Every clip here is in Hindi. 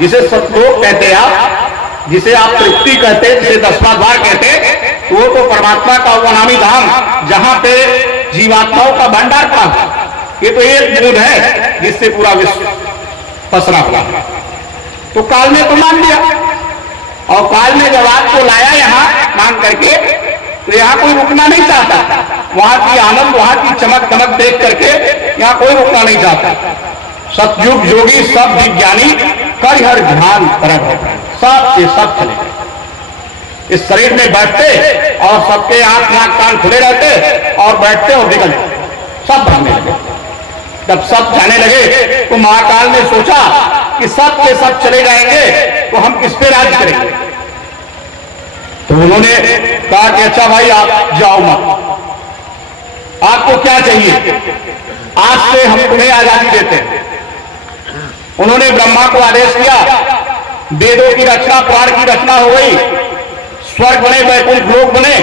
जिसे सतलोक कहते हैं आप, जिसे आप तृप्ति कहते हैं, जिसे 10वां द्वार कहते हैं, वो तो परमात्मा का वो अनामी धाम जहां पे जीवात्माओं का भंडार पड़ा। ये तो एक बूंद है जिससे पूरा विश्व पसरा हुआ। तो काल ने तो मान लिया, और काल ने जब आपको लाया यहां मान करके, तो यहां कोई रुकना नहीं चाहता। वहां की आनंद, वहां की चमक दमक देख करके यहां कोई रुकना नहीं चाहता। सतयुग योगी सब विज्ञानी कर हर ध्यान परम हो, सब के सब चले गए। इस शरीर में बैठते और सबके आंख नाक कान खुले रहते और बैठते और निकलते, सब भागने लगे। जब सब जाने लगे तो महाकाल ने सोचा कि सब के सब चले जाएंगे तो हम किस पे राज करेंगे। तो उन्होंने कहा कि अच्छा भाई आप जाओ मत, आपको क्या चाहिए, आज से हम तुम्हें आजादी देते हैं। उन्होंने ब्रह्मा को आदेश किया, वेदों की रचना, पुराण की रचना हो गई, स्वर्ग बने, वैकुंठ लोक बने,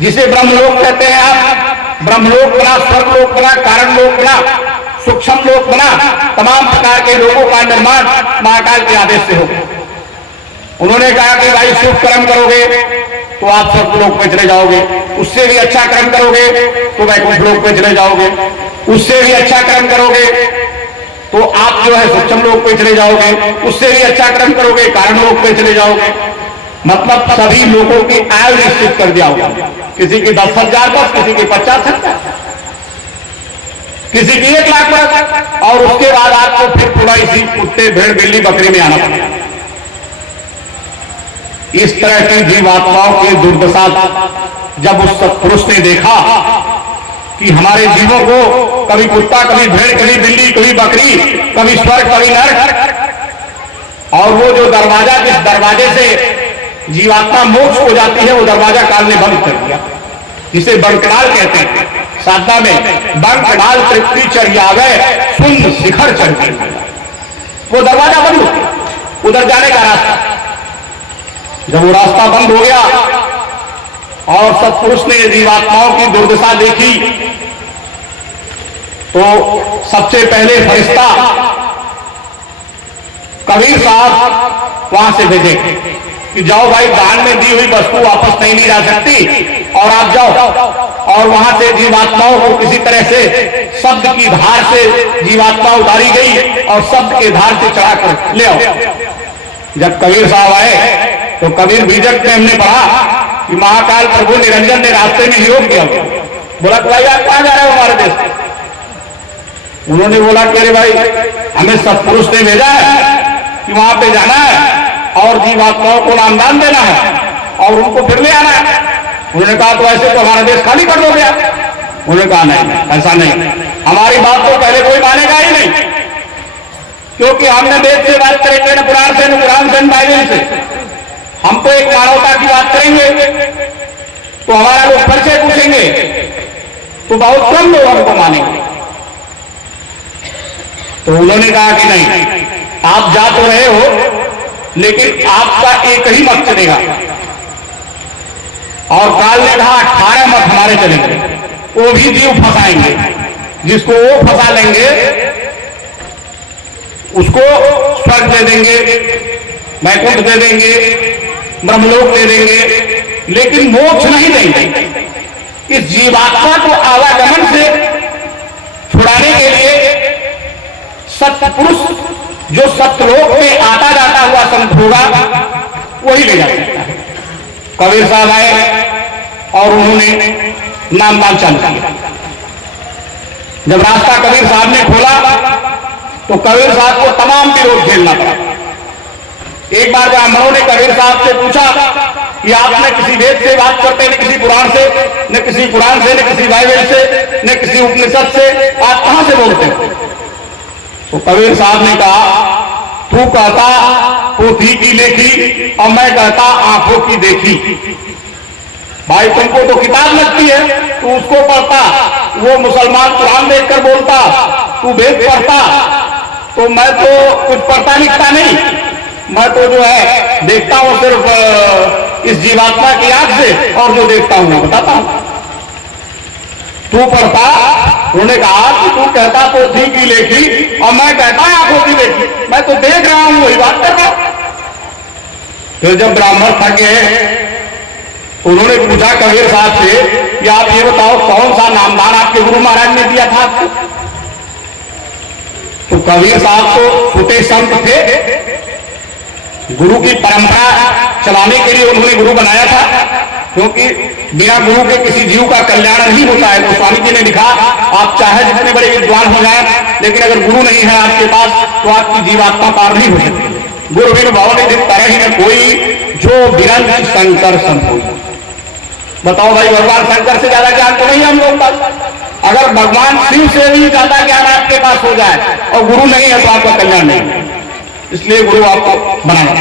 जिसे ब्रह्मलोक कहते हैं आप। ब्रह्मलोक बना, स्वर्गलोक बना, कारण लोक बना, सूक्ष्म लोक बना, तमाम प्रकार के लोगों का निर्माण महाकाल के आदेश से हो। उन्होंने कहा कि भाई शुभ कर्म करोगे तो आप स्वर्गलोक में चले जाओगे, उससे भी अच्छा कर्म करोगे तो वैकुंठ लोक में चले जाओगे, उससे भी अच्छा कर्म करोगे तो आप जो है सूक्ष्म लोक पे चले जाओगे, उससे भी अच्छा कर्म करोगे कारण लोक पे चले जाओगे। मतलब सभी लोगों की आयु निश्चित कर दिया होगा, किसी की 10,000 वर्ष, किसी की 50,000, किसी की 1 लाख वर्ष, और उसके बाद आपको फिर थोड़ा इसी कुत्ते भेड़ बिल्ली बकरी में आना पड़ेगा। इस तरह की जीवात्माओं की दुर्दशा जब उस सत्पुरुष ने देखा कि हमारे जीवों को कभी कुत्ता, कभी भेड़, कभी बिल्ली, कभी बकरी, कभी स्वर्ग, कभी नरक, और वो जो दरवाजा, जिस दरवाजे से जीवात्मा मोक्ष हो जाती है, वो दरवाजा काल ने बंद कर दिया, जिसे बंकडाल कहते हैं। साधना में बंकडाल तृप्ति चढ़ियावे सुन शिखर चढ़ गई, वो दरवाजा बंद हो गया, उधर जाने का रास्ता। जब वो रास्ता बंद हो गया और सत्पुरुष ने जीवात्माओं की दुर्दशा देखी, तो सबसे पहले फरिश्ता कबीर साहब वहां से भेजे कि जाओ भाई, दान में दी हुई वस्तु वापस नहीं ली जा सकती, और आप जाओ और वहां से जीवात्माओं को किसी तरह से शब्द की धार से जीवात्मा उतारी गई और शब्द के धार से चढ़ाकर ले आओ। जब कबीर साहब आए तो कबीर बीजक में हमने पढ़ा कि महाकाल प्रभु निरंजन ने रास्ते में विरोध किया। बोला भाई आप कहां जा रहे हो हमारे देश से? उन्होंने बोला कि अरे भाई हमें सत्पुरुष ने भेजा है कि वहां पे जाना है और जीवात्माओं को नामदान देना है और उनको फिर ले आना है। उन्होंने कहा तो ऐसे तो हमारा देश खाली कर दोगे आप? उन्होंने कहा नहीं, ऐसा नहीं, हमारी बात तो पहले कोई मानेगा ही नहीं, क्योंकि हमने वेद से बात करेंगे, न पुराण से, न कुरान से, न बाइबल से। हम तो एक मानवता की बात करेंगे तो हमारा लोग परिचय पूछेंगे तो बहुत कम लोग हमको मानेंगे। तो उन्होंने कहा कि नहीं, आप जा तो रहे हो लेकिन आपका एक ही मत चलेगा। और काल ने कहा 18 मत हमारे चलेंगे, वो भी जीव फंसाएंगे, जिसको वो फंसा लेंगे उसको स्वर्ग दे देंगे, वैकुंठ दे देंगे, ब्रह्मलोक दे देंगे, लेकिन मोक्ष नहीं देंगे। इस जीवात्मा को आवागमन से छुड़ाने के लिए सत्पुरुष जो सत्यलोक में आता जाता हुआ संत होगा वही ले जा सकता है। कबीर साहब आए और उन्होंने नामदान चालू किया। जब रास्ता कबीर साहब ने खोला तो कबीर साहब को तमाम विरोध झेलना पड़ा। एक बार ब्राह्मणों ने कबीर साहब से पूछा कि आपने किसी वेद से बात करते, न किसी पुराण से, न किसी पुराण से, न किसी बाइबल से, न किसी उपनिषद से, आप कहां से बोलते हो? तो कबीर साहब ने कहा तू कहता पोथी की लेखी और मैं कहता आंखों की देखी। भाई तुमको तो किताब लगती है, तू उसको पढ़ता, वो मुसलमान कुरान देखकर बोलता, तू वेद पढ़ता, तो मैं तो कुछ पढ़ता लिखता नहीं, मैं तो जो है देखता हूं सिर्फ इस जीवात्मा की आंख से, और जो देखता हूं मैं बताता हूं। तू पढ़ता, उन्होंने कहा कि तू कहता पोथी की लेखी और मैं कहता आंखों की देखी, मैं तो देख फिर जब ब्राह्मण थक गए तो उन्होंने पूछा कबीर साहब से कि आप ये बताओ कौन सा नामदान आपके गुरु महाराज ने दिया था आपको? तो कबीर साहब तो फुटे संत थे, गुरु की परंपरा चलाने के लिए उन्होंने गुरु बनाया था, क्योंकि बिना गुरु के किसी जीव का कल्याण नहीं होता है। तो स्वामी जी ने लिखा आप चाहे जितने बड़े विद्वान हो जाए, लेकिन अगर गुरु नहीं है आपके पास तो आपकी जीवात्मा पार नहीं हो सकती। गुरु बिन भव निधि तरहि न कोई, जो बिरंच शंकर संतोई। बताओ भाई, भगवान शंकर से ज्यादा ज्ञान तो नहीं है हम लोग पास। अगर भगवान शिव से भी ज्यादा ज्ञान आपके पास हो जाए और गुरु नहीं है तो आपका कल्याण नहीं। इसलिए गुरु आपको बनाना।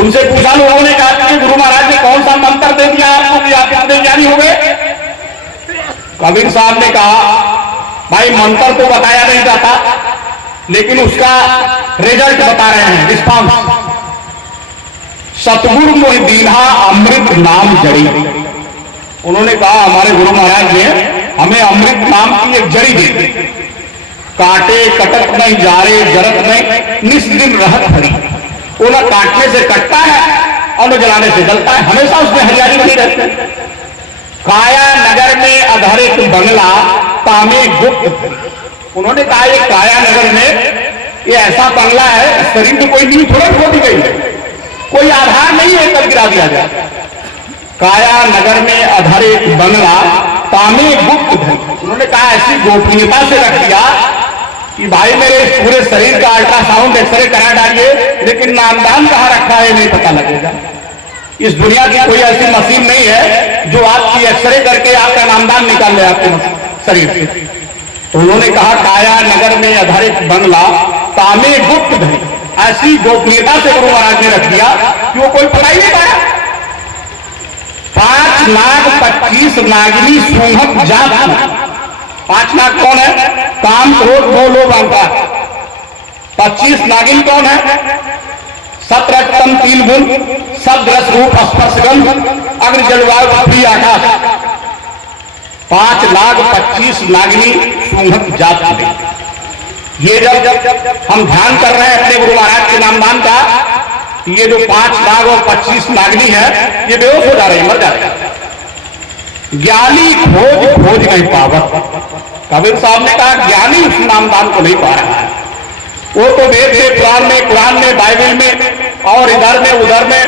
उनसे पूछा लोगों ने कहा कि गुरु महाराज ने कौन सा मंत्र दे दिया आपको कि आप इतने ज्ञानी हो गए? कबीर साहब ने कहा भाई मंत्र तो बताया नहीं जाता, लेकिन उसका रिजल्ट बता रहे हैं, रिस्पॉन्स। सतगुरु मोहि दीन्हा अमृत नाम जड़ी। उन्होंने कहा हमारे गुरु महाराज ने हमें अमृत नाम की एक जड़ी दी, काटे कटक नहीं, जारे जरत नहीं, निस दिन रहत हरी। वो न काटने से कटता है और न जलाने से जलता है, हमेशा उसमें हरियाली बनी रहती है। काया नगर में आधारित बंगला तामे गुप्त। उन्होंने कहा ये काया नगर में ये ऐसा बंगला है, शरीर में कोई नींव थोड़ा खो दी गई है, कोई आधार नहीं है, कब गिरा दिया जाए। काया नगर में आधारित बंगला तामे गुप्त धन। उन्होंने कहा ऐसी गोपनीयता से रख दिया कि भाई मेरे पूरे शरीर का अल्ट्रासाउंड एक्सरे करा डालिए, लेकिन नामदान कहाँ रखा है नहीं पता लगेगा। इस दुनिया की कोई ऐसी मशीन नहीं है जो आपकी एक्सरे करके आपका नामदान निकाल ले आपके शरीर से। तो उन्होंने कहा काया नगर में आधारित बंगला तामे गुप्त धन। ऐसी गोपनीयता से गुरु महाराज ने रख दिया कि वो कोई पता ही नहीं पाया। 5 नाग 25 नागिनी सूंघत जात। 5 नाग कौन है? काम क्रोध मोह लोभ अहंकार। 25 नागिन कौन है? 7 रजतम 3 गुण, शब्द रस रूप स्पर्श गंध, अग्नि जल वायु पृथ्वी आकाश। 5 नाग 25 नागिनी सूंघत जात। ये जब हम ध्यान कर रहे हैं अपने गुरु महाराज के नामदान का, ये जो 5 नाग और 25 नागिनी है ये बेहोश हो जा रही है, मर जा रही है। ज्ञानी खोज खोज नहीं पावत। कबीर साहब ने कहा ज्ञानी उस नामदान को नहीं पा रहा है। वो तो वेद में, पुराण में, कुरान में, बाइबल में और इधर में उधर में,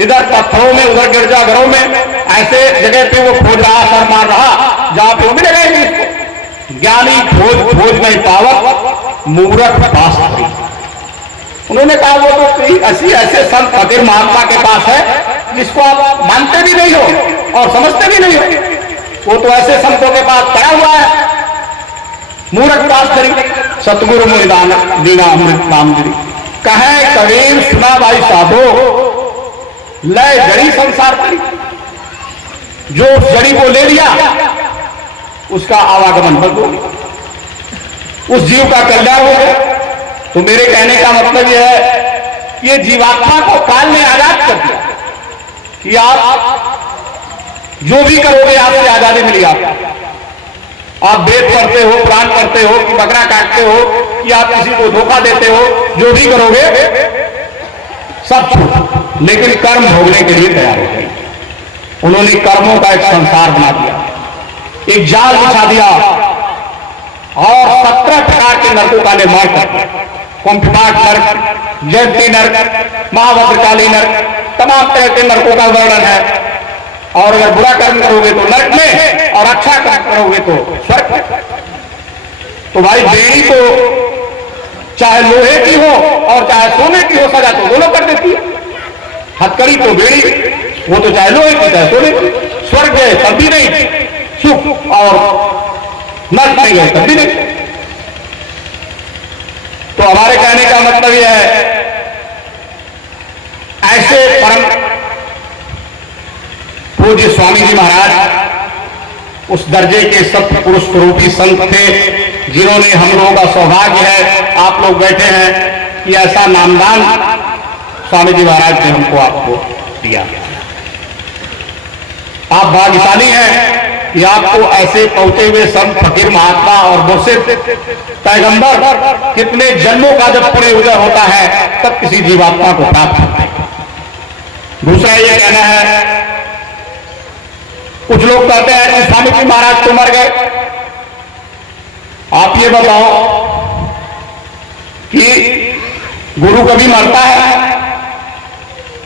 इधर पत्थरों में उधर गिरजाघरों में, ऐसे जगह पे वो खोज रहा, सर मार रहा जहां पे वो मिलेगा ही नहीं। ज्ञानी खोज खोज नहीं पावत, मूर्ख पास करी। उन्होंने कहा वो तो ऐसी ऐसे संत फकीर महात्मा के पास है जिसको आप मानते भी नहीं हो और समझते भी नहीं हो। वो तो ऐसे संतों के पास पड़ा हुआ है, मूर्ख पास करी। सतगुरु मोहि दीन्हा अमृत नाम जड़ी। कहे कबीर सुना भाई साधो, लय जड़ी संसार करी। जो जड़ी को ले लिया उसका आवागमन बंद हो गया, उस जीव का कल्याण हो गया। तो मेरे कहने का मतलब यह है कि ये जीवात्मा को काल ने आजाद कर दिया कि आप जो भी करोगे आपसे आजादी मिली। आप वेद पढ़ते हो, पुराण पढ़ते हो कि बकरा काटते हो कि आप किसी को धोखा देते हो, जो भी करोगे सब छूट, लेकिन कर्म भोगने के लिए तैयार हो गए। उन्होंने कर्मों का एक संसार बना दिया, एक जाल बिछा दिया और 17 प्रकार के नरकों का निर्माण कर दिया। कुंभपाट नरक, जयंती नरक, महाभद्रकाली नरक, तमाम तरह के नरकों का वर्णन है। और अगर बुरा कर्म करोगे तो नरक में और अच्छा कर्म करोगे तो स्वर्ग में। तो भाई बेड़ी तो चाहे लोहे की हो और चाहे सोने की हो, सजा तो दोनों कर देती है। हथकड़ी तो बेड़ी, वो तो चाहे लोहे की चाहे सोने की। स्वर्ग गए तब भी नहीं सुख और नरक नहीं गए तब भी नहीं। तो हमारे कहने का मतलब यह है ऐसे परम पूज्य स्वामी जी महाराज उस दर्जे के सत्य पुरुष स्वरूपी संत थे जिन्होंने हम लोगों का सौभाग्य है, आप लोग बैठे हैं कि ऐसा नामदान स्वामी जी महाराज ने हमको आपको दिया। आप भाग्यशाली हैं कि आपको ऐसे पहुंचे हुए संत फकीर महात्मा और मुर्शिद पैगंबर कितने जन्मों का जब पुण्य उदय होता है तब किसी जीवात्मा को प्राप्त होता है। दूसरा ये कहना है, कुछ लोग कहते हैं कि स्वामी जी महाराज तो मर गए। आप ये बताओ कि गुरु कभी मरता है?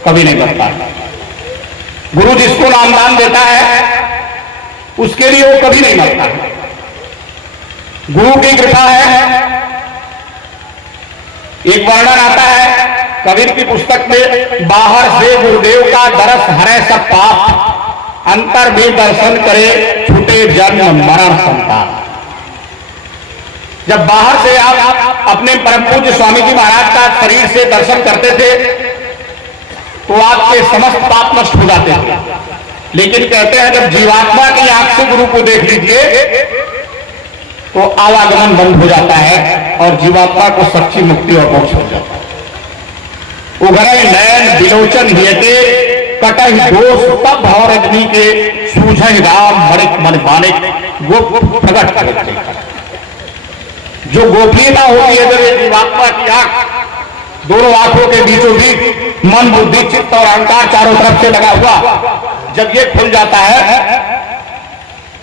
कभी नहीं मरता। गुरु जिसको नामदान देता है उसके लिए वो कभी नहीं मरता। गुरु की कृपा है। एक वर्णन आता है कबीर की पुस्तक में, बाहर से गुरुदेव का दरस हरे सब पाप, अंतर में दर्शन करे छूटे जन्म मरण संताप। जब बाहर से आप अपने परम पूज्य स्वामी जी महाराज का शरीर से दर्शन करते थे तो आपके समस्त पाप नष्ट हो जाते थे। लेकिन कहते हैं जब जीवात्मा की आंख से गुरु को देख लीजिए तो आवागमन बंद हो जाता है और जीवात्मा को सच्ची मुक्ति और मोक्ष हो जाता है। उघरई नयन बिलोचन हियते कटहि दोष तब भव रजनी के सूझहि राम मणिक मन मानिक गोप प्रगट करते। जो गोपनीयता होती है जब ये जीवात्मा की आंख, दोनों आंखों के बीचों बीच मन बुद्धि चित्त और अहंकार चारों तरफ से लगा हुआ, जब ये खुल जाता है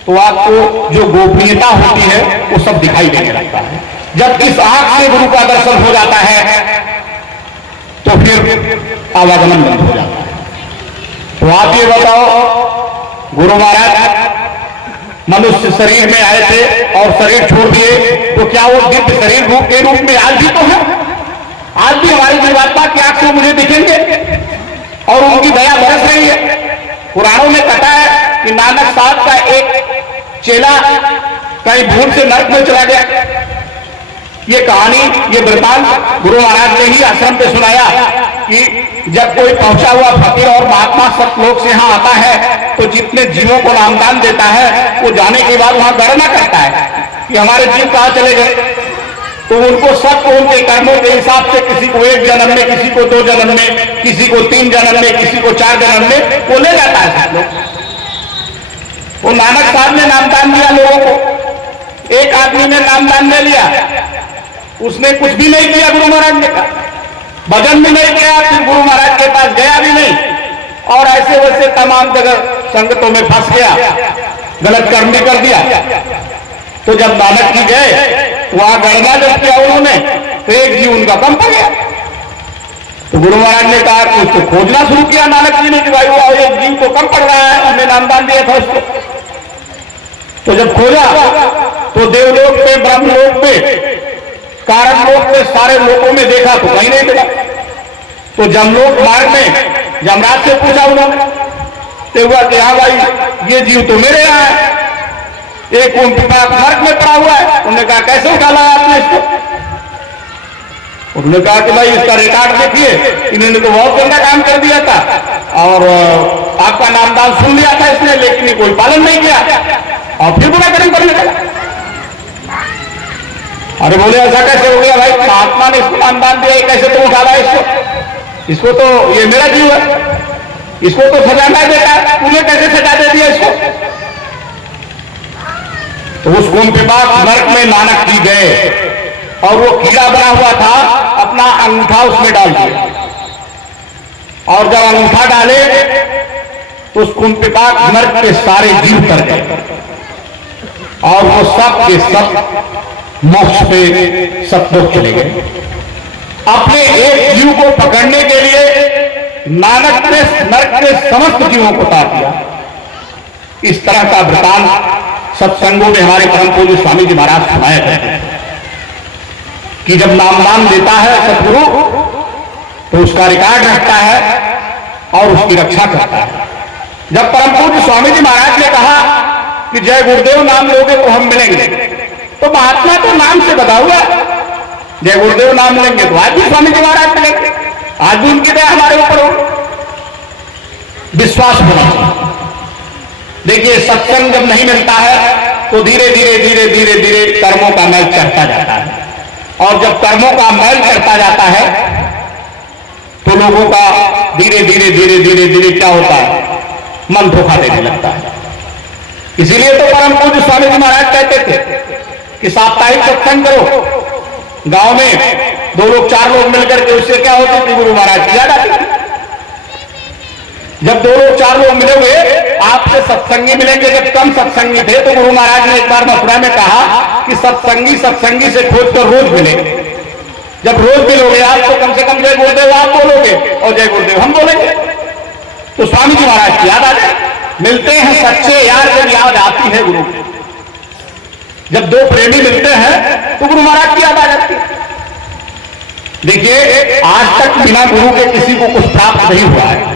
तो आपको जो गोपनीयता होती है वो सब दिखाई देने लगता है। जब इस आंख से गुरु का दर्शन हो जाता है तो फिर आवागमन बंद हो जाता है। तो आप ये बताओ, गुरु महाराज मनुष्य शरीर में आए थे और शरीर छोड़ दिए तो क्या वो दिव्य शरीर रूप के रूप में आज भी तो है? आज भी हमारी जीवात्मा की आंख से मुझे दिखेंगे और उनकी दया बरस रही है। पुराणों में कथा है कि नानक साहब का एक चेला कहीं भूल से नरक में चला गया। ये कहानी, ये वृतांत गुरु महाराज ने ही आश्रम पे सुनाया कि जब कोई पहुंचा हुआ फकीर और महात्मा सतलोक से यहां आता है तो जितने जीवों को नामदान देता है वो जाने के बाद वहां गणना करता है कि हमारे जीव कहां चले गए। तो उनको सबको उनके कर्मों के हिसाब से, किसी को 1 जन्म में, किसी को 2 जन्म में, किसी को 3 जन्म में, किसी को 4 जन्म में वो ले जाता है सब लोग। वो नानक साहब ने नामदान दिया लोगों को। एक आदमी ने नामदान ले लिया, उसने कुछ भी नहीं किया गुरु महाराज ने कहा, भजन भी नहीं किया, फिर गुरु महाराज के पास गया भी नहीं और ऐसे वैसे तमाम जगह संगतों में फंस गया, गलत कर्म भी कर दिया। तो जब नानक जी गए वहां गणना जब किया उन्होंने तो एक जीव उनका कम पड़ गया। तो गुरु महाराज ने कहा कि उसको खोजना शुरू किया नानक जी ने कि भाई वो एक जीव तो कम पड़ रहा है, हमने नामदान दिया था उसको। तो जब खोजा तो देवलोक पे, ब्रह्मलोक पे, कारण लोक पे, सारे लोकों में देखा तो कहीं नहीं मिला। तो जमलोक मार्ग में जमराज से पूछा उन्होंने, तो हुआ कि हाँ भाई ये जीव तो मेरे यहाँ है, एक नरक में पड़ा हुआ है। उन्होंने कहा कैसे उठाला आपने इसको? उन्होंने कहा कि भाई इसका रिकॉर्ड देखिए, इन्होंने तो बहुत गंदा काम कर दिया था और आपका नामदान सुन लिया था इसने, लेकिन कोई पालन नहीं किया और फिर बुरा कर्म करने लगा। अरे बोले ऐसा कैसे हो गया भाई, महात्मा ने इसको नामदान दिया, कैसे तो उठा रहा है इसको तो ये मेरा जीव है, इसको तो सजा नहीं देता, तूने कैसे सजा दे दिया इसको? तो उस कुंभ के बाद नरक में नानक जी गए और वो कीड़ा बना हुआ था, अपना अंगूठा उसमें डाल दिया और जब अंगूठा डाले तो उस कुंभ के बाद नरक के सारे जीव कर गए और वो सब के सब मोक्ष पे सतलोक चले गए। अपने एक जीव को पकड़ने के लिए नानक ने नरक के समस्त जीवों को तार दिया। इस तरह का वृतांत सत्संगों में हमारे परम पूज्य स्वामी जी महाराज सुनाया करते हैं कि जब नामदान देता है सतगुरु तो उसका रिकॉर्ड रखता है और उसकी रक्षा करता है। जब परम पूज्य स्वामी जी महाराज ने कहा कि जय गुरुदेव नाम लोगे तो हम मिलेंगे, तो महात्मा तो नाम से बता हुआ, जय गुरुदेव नाम लेंगे तो आज भी स्वामी जी महाराज मिलेंगे, आज भी उनकी दया हमारे ऊपर हो। विश्वास होना चाहिए। देखिए सत्संग जब नहीं मिलता है तो धीरे धीरे धीरे धीरे धीरे कर्मों का मैल चढ़ता जाता है और जब कर्मों का मैल चढ़ता जाता है तो लोगों का धीरे धीरे धीरे धीरे धीरे क्या होता है, मन धोखा देने लगता है। इसीलिए तो परम पूज्य स्वामी जी महाराज कहते थे कि साप्ताहिक सत्संग करो। गांव में 2 लोग 4 लोग मिलकर के उससे क्या होता है कि गुरु महाराज की याद आती। जब 2 लोग 4 लोग मिले हुए आपसे सत्संगी मिलेंगे, जब कम सत्संगी थे तो गुरु महाराज ने एक बार मथुरा में कहा कि सत्संगी से खोज कर रोज मिले। जब रोज मिलोगे आप तो कम से कम जय गुरुदेव आप बोलोगे और जय गुरुदेव हम बोलेंगे। तो स्वामी जी महाराज की याद आ जाए। मिलते हैं सच्चे यार जब याद आती है गुरु। जब 2 प्रेमी मिलते हैं तो गुरु महाराज की याद आ जाती है। देखिए आज तक बिना गुरु के किसी को कुछ प्राप्त नहीं हुआ है।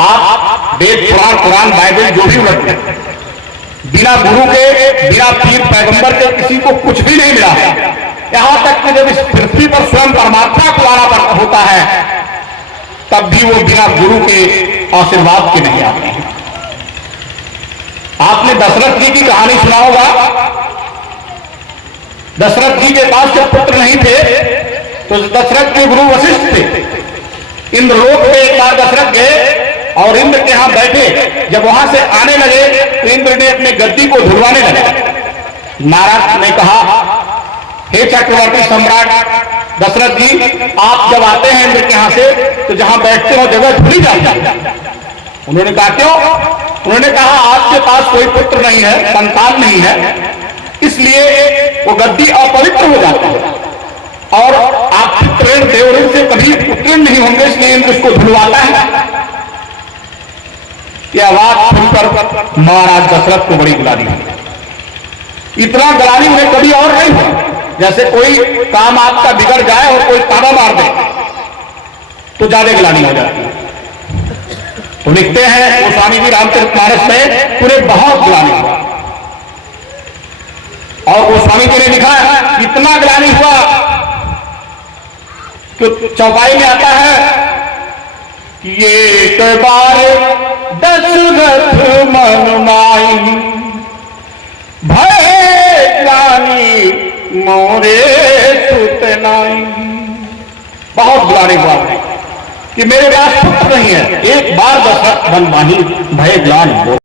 आप वेद पुराण कुरान बाइबल जो भी उलटते बिना गुरु के, बिना पीर पैगंबर के किसी को कुछ भी नहीं मिला है। यहां तक कि जब इस पृथ्वी पर स्वयं परमात्मा को आना होता है तब भी वो बिना गुरु के आशीर्वाद के नहीं आते हैं। आपने दशरथ जी की कहानी सुना होगा। दशरथ जी के पास जब पुत्र नहीं थे तो दशरथ के गुरु वशिष्ठ थे। इंद्रलोक पे एक बार दशरथ गए और इंद्र के यहां बैठे। जब वहां से आने लगे तो इंद्र ने अपने गद्दी को धुलवाने लगे। नारद ने कहा, हे चक्रवर्ती सम्राट दशरथ जी, आप जब आते हैं इंद्र के यहां से तो जहां बैठते हो जगह धुली जाती है। उन्होंने कहा क्यों? उन्होंने कहा आपके पास कोई पुत्र नहीं है, संतान नहीं है, इसलिए वो गद्दी अपवित्र हो जाती है और आप पितृण देवऋण से कभी उत्तीर्ण नहीं होंगे, इसलिए इंद्र उसको धुलवाता है। यह आवाज सुनकर महाराज दशरथ को बड़ी गिलानी हुई। इतना गिलानी उन्हें कभी और नहीं हुआ। जैसे कोई काम आपका बिगड़ जाए और कोई ताना मार दे तो ज्यादा गिलानी हो जाती है। तो लिखते हैं वो स्वामी जी रामचरितमानस में पूरे बहुत गिलानी हुआ और वो स्वामी जी ने लिखा है इतना गिलानी हुआ कि चौपाई में आता है कि एक बार दशरथ मन माई भय ग्लानि मोरे सुत नाई। बहुत गिलानी हुआ कि मेरे पास पुत्र नहीं है। एक बार दशरथ मन माही भय ग्लानि।